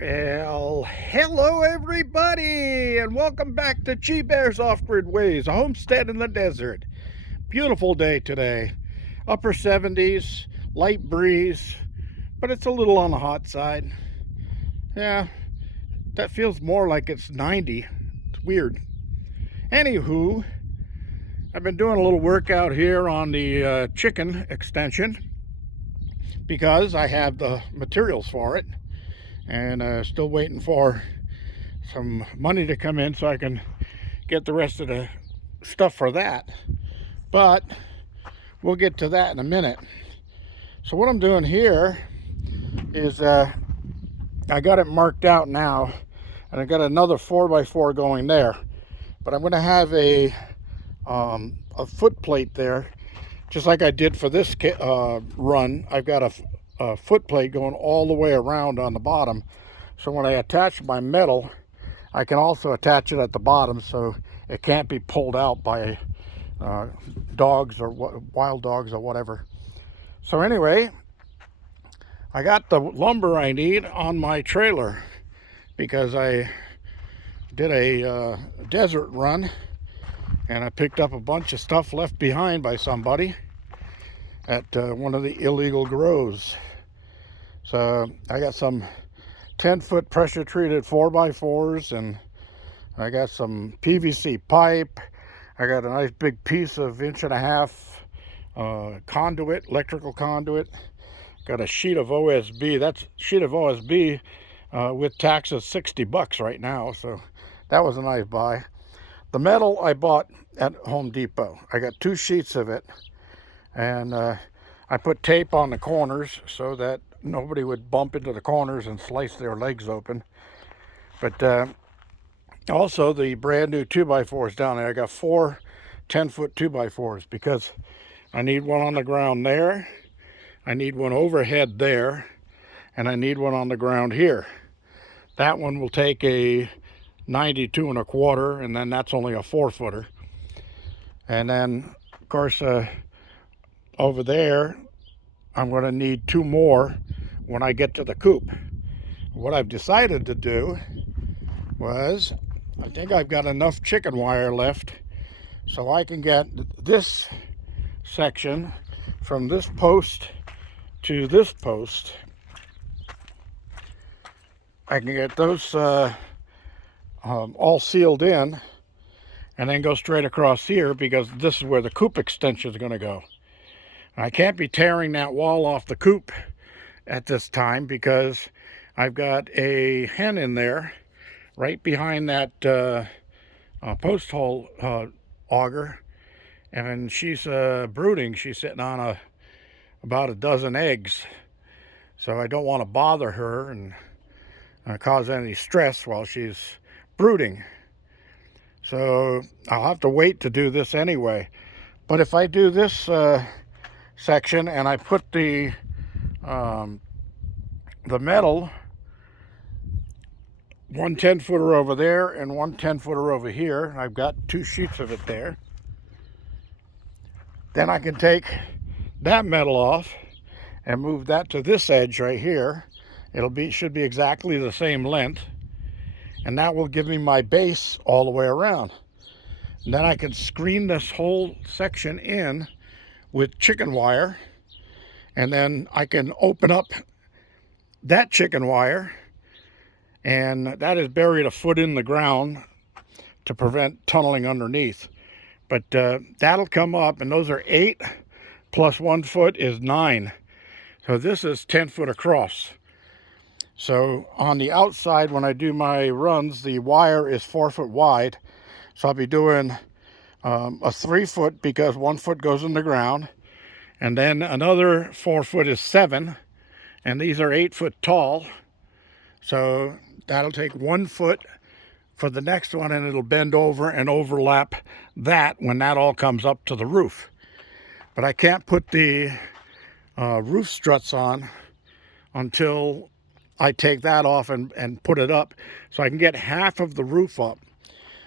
Well, hello everybody, and welcome back to G Bear's Off-Grid Ways, a homestead in the desert. Beautiful day today. Upper 70s, light breeze, but it's a little on the hot side. Yeah, that feels more like it's 90. It's weird. Anywho, I've been doing a little workout here on the chicken extension because I have the materials for it, and still waiting for some money to come in so I can get the rest of the stuff for that. But we'll get to that in a minute. So what I'm doing here is I got it marked out now, and I got another 4x4 going there. But I'm going to have a foot plate there, just like I did for this run. I've got a foot plate going all the way around on the bottom. So when I attach my metal, I can also attach it at the bottom so it can't be pulled out by dogs or wild dogs or whatever. So anyway, I got the lumber I need on my trailer because I did a desert run and I picked up a bunch of stuff left behind by somebody at one of the illegal grows. So I got some 10-foot pressure treated 4x4s, and I got some PVC pipe. I got a nice big piece of 1.5 inch conduit, electrical conduit. Got a sheet of OSB. That sheet of OSB with taxes $60 right now, so that was a nice buy. The metal I bought at Home Depot. I got 2 sheets of it, and I put tape on the corners so that nobody would bump into the corners and slice their legs open. But also the brand new 2x4s down there. I got 4 10-foot 2x4s because I need one on the ground there, I need one overhead there, and I need one on the ground here. That one will take a 92 1/4, and then that's only a 4-footer. And then of course over there I'm going to need 2 more when I get to the coop. What I've decided to do was, I think I've got enough chicken wire left so I can get this section from this post to this post. I can get those all sealed in and then go straight across here, because this is where the coop extension is going to go. I can't be tearing that wall off the coop at this time because I've got a hen in there right behind that post hole auger, and she's brooding. She's sitting on about a dozen eggs, so I don't want to bother her and cause any stress while she's brooding. So I'll have to wait to do this anyway. But if I do this section and I put the metal, one 10-footer over there and one 10-footer over here, I've got 2 sheets of it there, then I can take that metal off and move that to this edge right here. Should be exactly the same length, and that will give me my base all the way around. And then I can screen this whole section in with chicken wire, and then I can open up that chicken wire, and that is buried a foot in the ground to prevent tunneling underneath. But that'll come up, and those are 8 plus 1 foot is 9. So this is 10 foot across. So on the outside, when I do my runs, the wire is 4 foot wide. So I'll be doing a 3 foot because 1 foot goes in the ground. And then another 4 foot is 7. And these are 8 foot tall. So that'll take 1 foot for the next one, and it'll bend over and overlap that when that all comes up to the roof. But I can't put the roof struts on until I take that off and put it up, so I can get half of the roof up.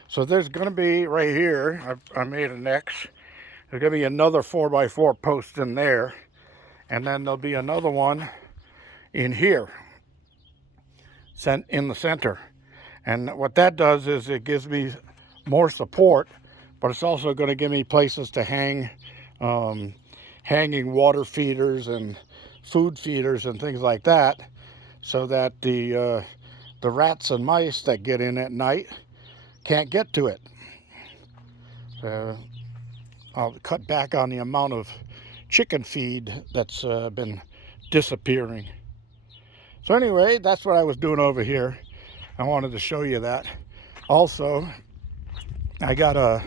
So there's going to be right here, I made an X, there's going to be another 4x4 post in there, and then there'll be another one in here. in the center. And what that does is it gives me more support, but it's also going to give me places to hang hanging water feeders and food feeders and things like that, so that the rats and mice that get in at night can't get to it. So I'll cut back on the amount of chicken feed that's been disappearing. So anyway, that's what I was doing over here. I wanted to show you that. Also, I got a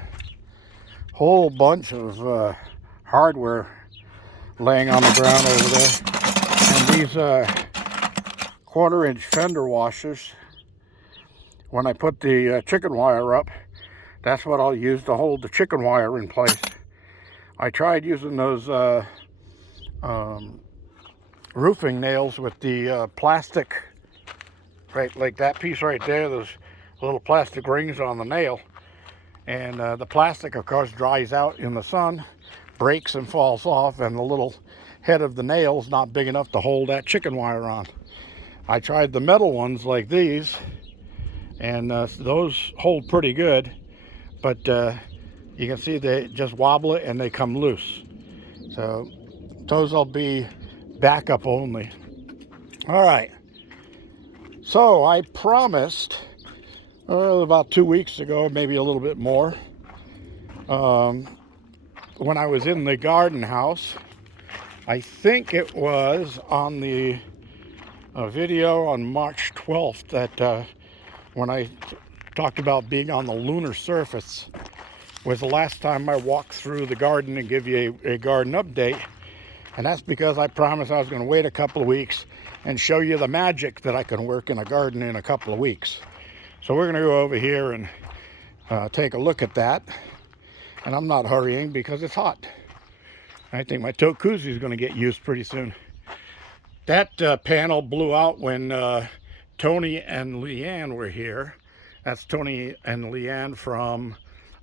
whole bunch of hardware laying on the ground over there. And these 1/4-inch fender washers, when I put the chicken wire up, that's what I'll use to hold the chicken wire in place. I tried using those roofing nails with the plastic, right, like that piece right there, those little plastic rings on the nail. And the plastic, of course, dries out in the sun, breaks and falls off, and the little head of the nail is not big enough to hold that chicken wire on. I tried the metal ones like these, and those hold pretty good, but you can see they just wobble it and they come loose. So those will be backup only. All right. So I promised about 2 weeks ago, maybe a little bit more, when I was in the garden house, I think it was on the video on March 12th that when I talked about being on the lunar surface, was the last time I walked through the garden and give you a garden update. And that's because I promised I was going to wait a couple of weeks and show you the magic that I can work in a garden in a couple of weeks. So we're going to go over here and take a look at that. And I'm not hurrying because it's hot. I think my tote koozie is going to get used pretty soon. That panel blew out when Tony and Leanne were here. That's Tony and Leanne from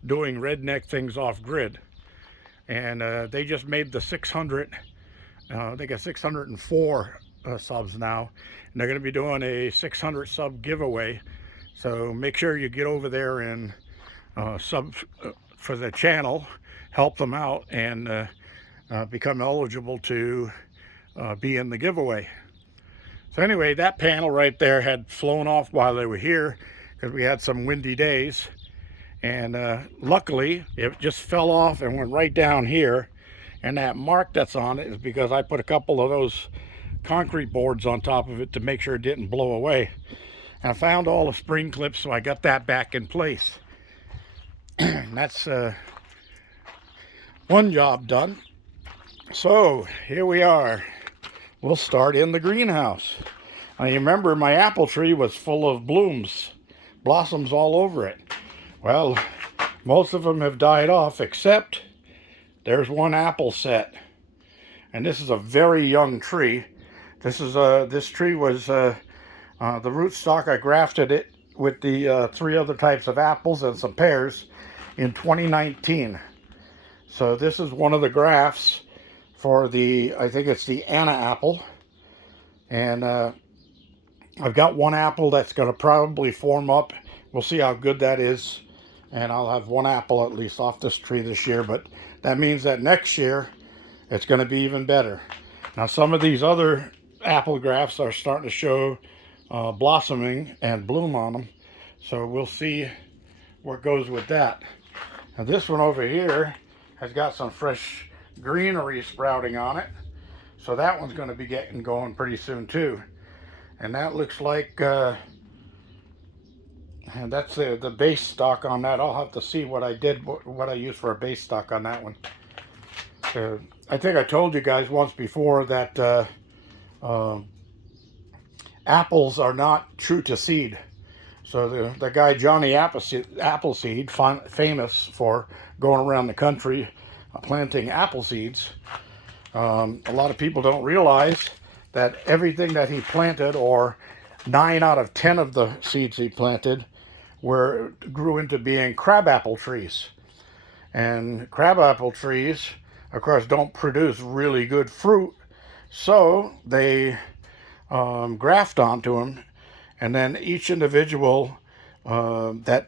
Doing Redneck Things Off Grid. And they just made the 600, they got 604 subs now. And they're going to be doing a 600 sub giveaway. So make sure you get over there and sub for the channel, help them out, and become eligible to be in the giveaway. So anyway, that panel right there had flown off while they were here because we had some windy days. And luckily, it just fell off and went right down here. And that mark that's on it is because I put a couple of those concrete boards on top of it to make sure it didn't blow away. And I found all the spring clips, so I got that back in place. And that's one job done. So here we are. We'll start in the greenhouse. Now you remember my apple tree was full of blossoms all over it. Well, most of them have died off, except there's one apple set. And this is a very young tree. This tree was the rootstock. I grafted it with the 3 other types of apples and some pears in 2019. So this is one of the grafts for the, I think it's the Anna apple. And I've got one apple that's going to probably form up. We'll see how good that is. And I'll have one apple at least off this tree this year. But that means that next year it's going to be even better. Now some of these other apple grafts are starting to show blossoming and bloom on them. So we'll see what goes with that. Now this one over here has got some fresh greenery sprouting on it. So that one's going to be getting going pretty soon too. And that looks like, and that's the base stock on that. I'll have to see what I used for a base stock on that one. I think I told you guys once before that apples are not true to seed. So the guy Johnny Appleseed, famous for going around the country planting apple seeds, a lot of people don't realize that everything that he planted, or 9 out of 10 of the seeds he planted, grew into being crabapple trees. And crabapple trees, of course, don't produce really good fruit, so they graft onto them, and then each individual that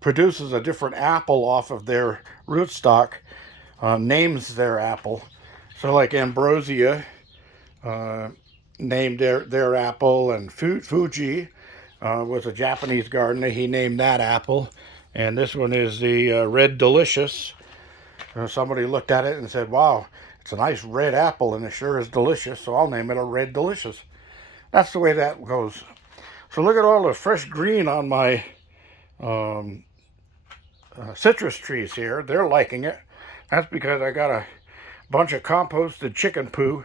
produces a different apple off of their rootstock names their apple. So like Ambrosia named their apple, and Fuji was a Japanese gardener. He named that apple. And this one is the Red Delicious. Somebody looked at it and said, wow, it's a nice red apple and it sure is delicious, so I'll name it a Red Delicious. That's the way that goes. So look at all the fresh green on my citrus trees here. They're liking it. That's because I got a bunch of composted chicken poo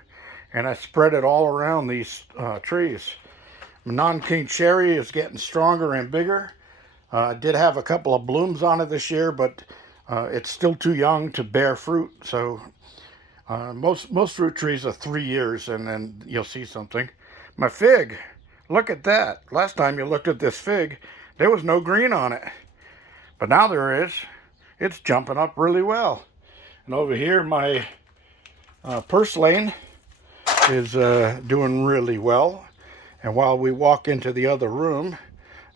and I spread it all around these trees. Non-king cherry is getting stronger and bigger. I did have a couple of blooms on it this year, but it's still too young to bear fruit. So most fruit trees are 3 years and then you'll see something. My fig, look at that. Last time you looked at this fig, there was no green on it. But now there is. It's jumping up really well. And over here, my purslane is doing really well. And while we walk into the other room,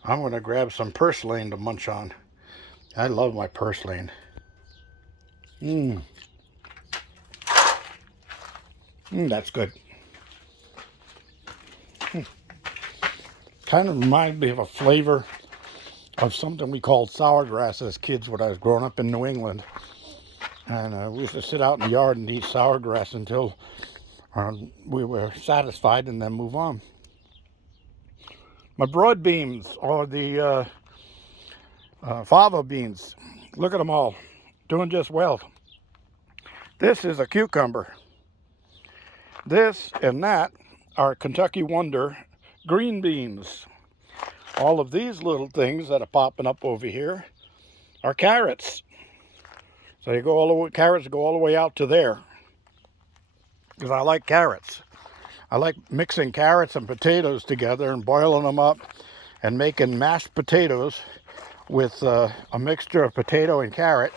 I'm going to grab some purslane to munch on. I love my purslane. That's good. Kind of reminds me of a flavor of something we called sour grass as kids when I was growing up in New England. And we used to sit out in the yard and eat sour grass until we were satisfied and then move on. My broad beans are the fava beans. Look at them all, doing just well. This is a cucumber. This and that are Kentucky Wonder green beans. All of these little things that are popping up over here are carrots. So you go all the way, carrots go all the way out to there. Because I like carrots. I like mixing carrots and potatoes together and boiling them up and making mashed potatoes with a mixture of potato and carrot,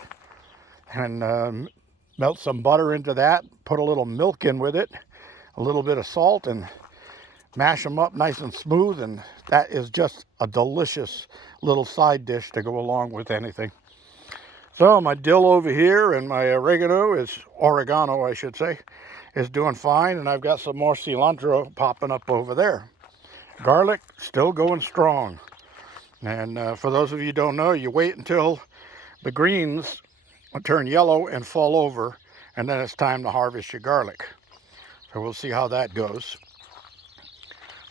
and melt some butter into that, put a little milk in with it, a little bit of salt, and mash them up nice and smooth, and that is just a delicious little side dish to go along with anything. So my dill over here and my oregano, I should say, is doing fine, and I've got some more cilantro popping up over there. Garlic still going strong. And for those of you who don't know, you wait until the greens turn yellow and fall over, and then it's time to harvest your garlic. So we'll see how that goes.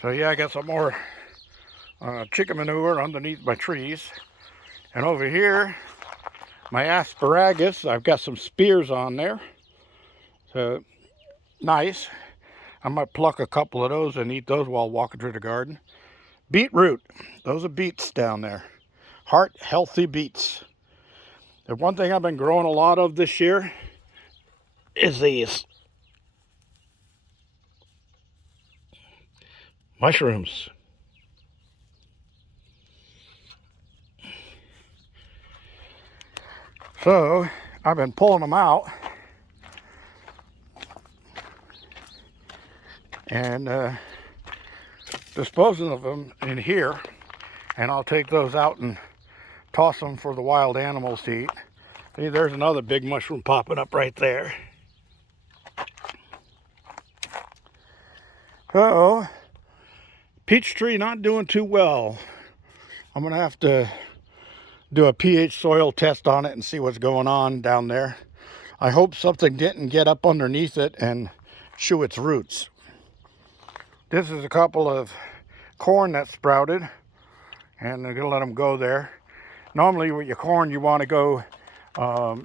So yeah, I got some more chicken manure underneath my trees. And over here, my asparagus, I've got some spears on there. So nice. I might pluck a couple of those and eat those while walking through the garden. Beetroot, those are beets down there. Heart healthy beets. The one thing I've been growing a lot of this year is these mushrooms. So I've been pulling them out and disposing of them in here, and I'll take those out and toss them for the wild animals to eat. See, there's another big mushroom popping up right there. Uh-oh, peach tree not doing too well. I'm gonna have to do a pH soil test on it and see what's going on down there. I hope something didn't get up underneath it and chew its roots. This is a couple of corn that sprouted, and I'm gonna let them go there. Normally with your corn you want to go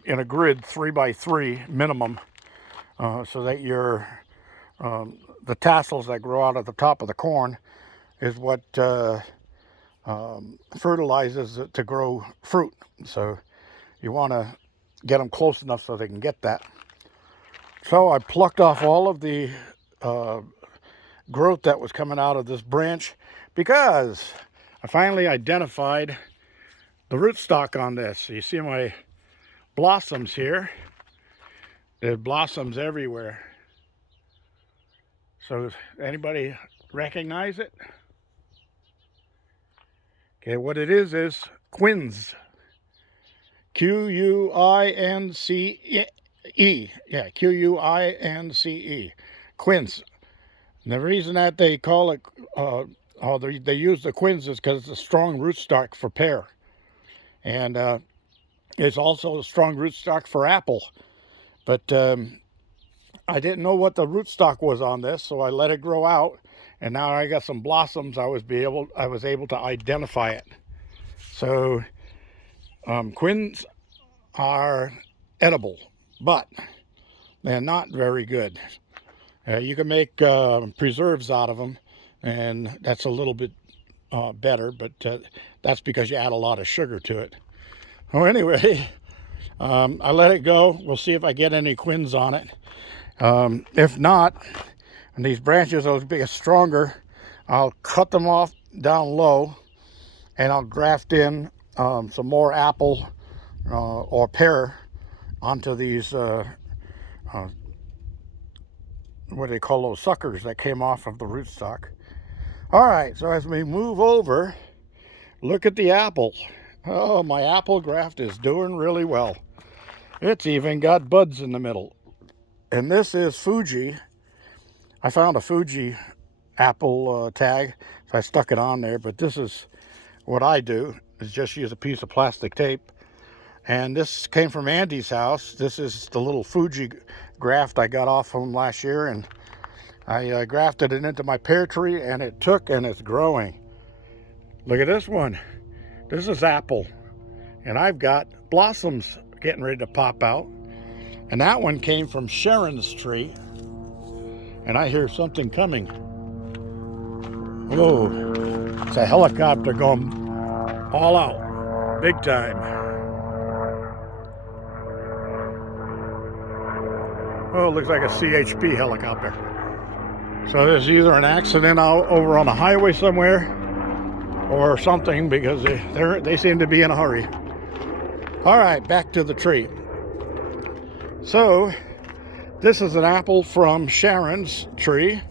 in a grid 3x3 minimum, so that the tassels that grow out of the top of the corn is what fertilizes it to grow fruit. So you want to get them close enough so they can get that. So I plucked off all of the growth that was coming out of this branch because I finally identified the rootstock on this. So you see my blossoms here. There's blossoms everywhere. So anybody recognize it? Okay, what it is quince. Q-U-I-N-C-E. Yeah, Q-U-I-N-C-E. Quince. And the reason that they call it, they use the quince is because it's a strong rootstock for pear. And it's also a strong rootstock for apple. But I didn't know what the rootstock was on this, so I let it grow out. And now I got some blossoms. I was able to identify it. So quince are edible, but they're not very good. You can make preserves out of them, and that's a little bit better, but that's because you add a lot of sugar to it. Oh, anyway, I let it go. We'll see if I get any quince on it. If not, and these branches will be stronger, I'll cut them off down low, and I'll graft in some more apple or pear onto these what do they call those suckers that came off of the rootstock. All right, so as we move over, look at the apple. Oh, my apple graft is doing really well. It's even got buds in the middle. And this is Fuji. I found a Fuji apple tag, so I stuck it on there. But this is what I do, is just use a piece of plastic tape. And this came from Andy's house. This is the little Fuji graft I got off from last year, and I grafted it into my pear tree, and it took, and it's growing. Look at this one. This is apple, and I've got blossoms getting ready to pop out. And that one came from Sharon's tree, and I hear something coming. Oh, it's a helicopter going all out, big time. Oh, it looks like a CHP helicopter. So there's either an accident out over on a highway somewhere or something, because they seem to be in a hurry. All right, back to the tree. So this is an apple from Sharon's tree,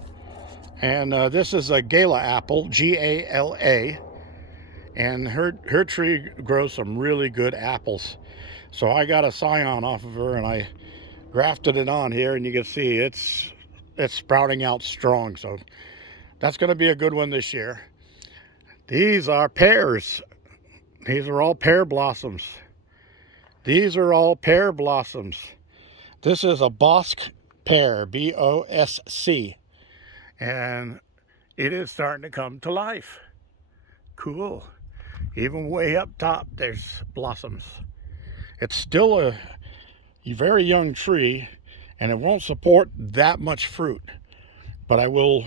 and this is a Gala apple, G-A-L-A, and her tree grows some really good apples. So I got a scion off of her, and I grafted it on here, and you can see it's sprouting out strong. So that's going to be a good one this year. These are pears. These are all pear blossoms. These are all pear blossoms. This is a Bosc pear, B-O-S-C, and it is starting to come to life. Cool. Even way up top, there's blossoms. It's still a very young tree, and it won't support that much fruit, but I will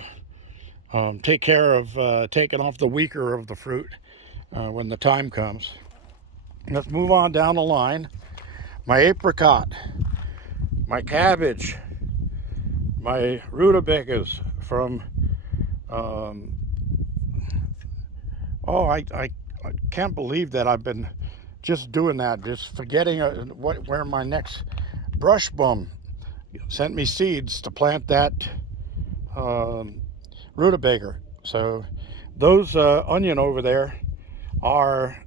take care of taking off the weaker of the fruit when the time comes. Let's move on down the line. My apricot, my cabbage, my rutabagas from I can't believe that I've been just doing that, just forgetting where my next brush bum sent me seeds to plant that rutabaga. So those onion over there are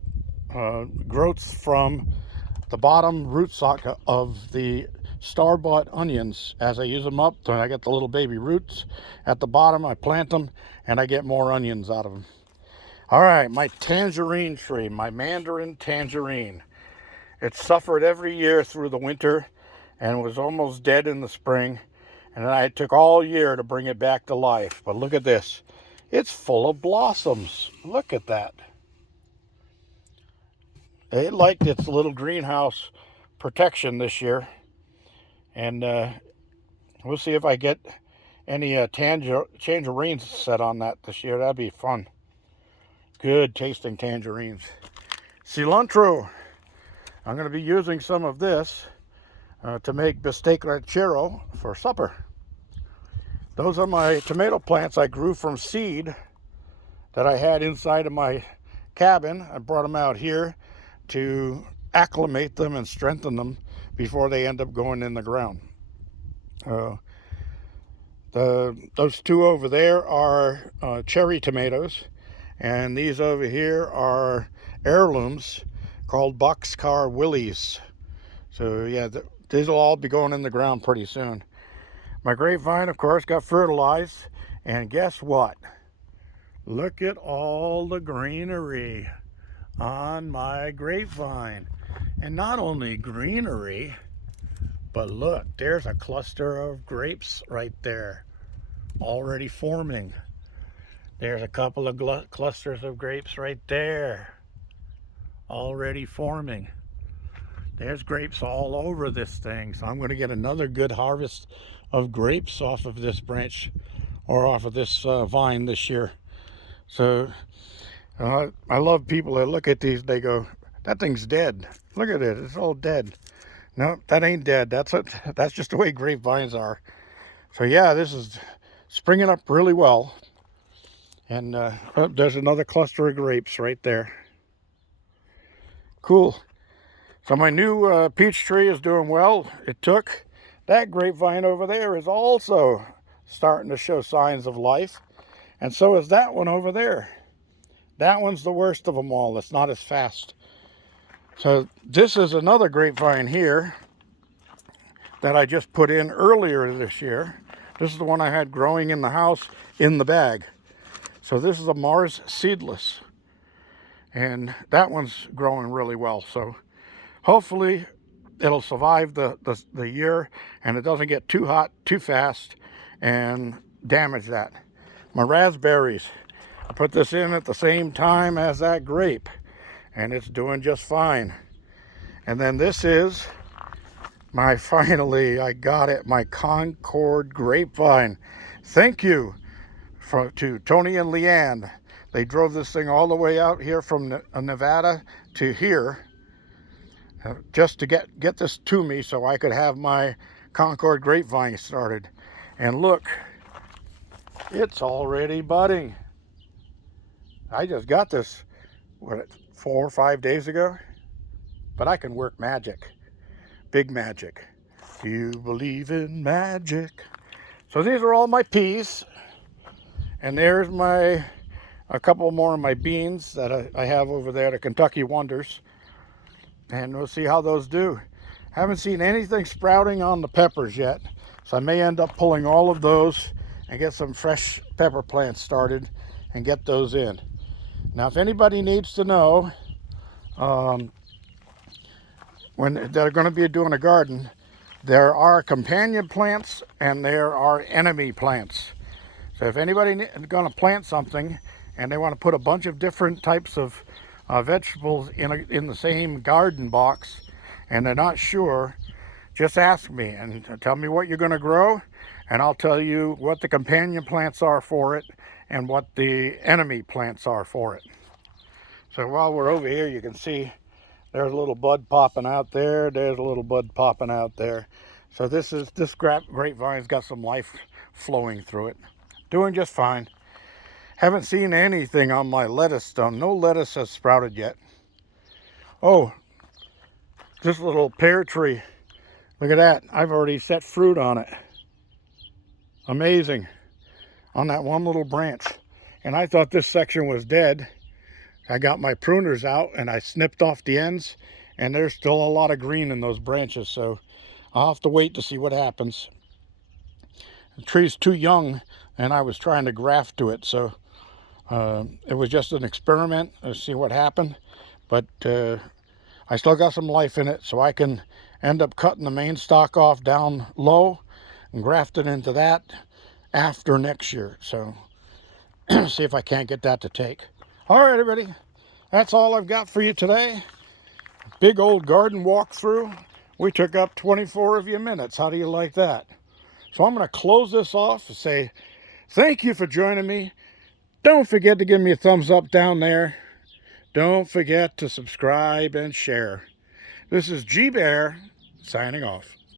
growths from the bottom rootstock of the store-bought onions. As I use them up, then I get the little baby roots at the bottom. I plant them, and I get more onions out of them. All right, my tangerine tree, my mandarin tangerine. It suffered every year through the winter and was almost dead in the spring. And then I took all year to bring it back to life. But look at this. It's full of blossoms. Look at that. It liked its little greenhouse protection this year. And we'll see if I get any tangerines set on that this year. That'd be fun. Good tasting tangerines. Cilantro. I'm going to be using some of this to make bistec ranchero for supper. Those are my tomato plants I grew from seed that I had inside of my cabin. I brought them out here to acclimate them and strengthen them before they end up going in the ground. Those two over there are cherry tomatoes, And these over here are heirlooms called Boxcar Willies. So yeah, these will all be going in the ground pretty soon. My grapevine, of course, got fertilized. And guess what? Look at all the greenery on my grapevine. And not only greenery, but look, there's a cluster of grapes right there already forming. There's a couple of clusters of grapes right there already forming. There's grapes all over this thing, so I'm going to get another good harvest of grapes off of this branch or off of this vine this year. So I love people that look at these, they go, that thing's dead. Look at it, it's all dead. No, that ain't dead. That's just the way grapevines are. So yeah, this is springing up really well. And oh, there's another cluster of grapes right there. Cool. So my new peach tree is doing well. It took. That grapevine over there is also starting to show signs of life. And so is that one over there. That one's the worst of them all. It's not as fast. So this is another grapevine here that I just put in earlier this year. This is the one I had growing in the house in the bag. So this is a Mars seedless. And that one's growing really well. So hopefully it'll survive the year and it doesn't get too hot too fast and damage that. My raspberries, I put this in at the same time as that grape and it's doing just fine. And then this is finally I got it, my Concord grapevine. Thank you to Tony and Leanne. They drove this thing all the way out here from Nevada to here just to get this to me so I could have my Concord grapevine started. And look, it's already budding. I just got this, what, 4 or 5 days ago? But I can work magic, big magic. Do you believe in magic? So these are all my peas. And there's a couple more of my beans that I have over there, the Kentucky Wonders. And we'll see how those do. Haven't seen anything sprouting on the peppers yet. So I may end up pulling all of those and get some fresh pepper plants started and get those in. Now, if anybody needs to know when they're going to be doing a garden, there are companion plants and there are enemy plants. So if anybody is going to plant something and they want to put a bunch of different types of vegetables in the same garden box and they're not sure, just ask me and tell me what you're going to grow, and I'll tell you what the companion plants are for it and what the enemy plants are for it. So while we're over here, you can see there's a little bud popping out there. There's a little bud popping out there. So this grapevine's got some life flowing through it. Doing just fine. Haven't seen anything on my lettuce stem. No lettuce has sprouted yet. Oh, this little pear tree. Look at that. I've already set fruit on it. Amazing. On that one little branch. And I thought this section was dead. I got my pruners out and I snipped off the ends. And there's still a lot of green in those branches. So I'll have to wait to see what happens. The tree's too young and I was trying to graft to it. So it was just an experiment to see what happened. But I still got some life in it, so I can end up cutting the main stalk off down low and graft it into that after next year. So see if I can't get that to take. All right, everybody, that's all I've got for you today. Big old garden walkthrough. We took up 24 of your minutes. How do you like that? So I'm going to close this off and say thank you for joining me. Don't forget to give me a thumbs up down there. Don't forget to subscribe and share. This is G Bear signing off.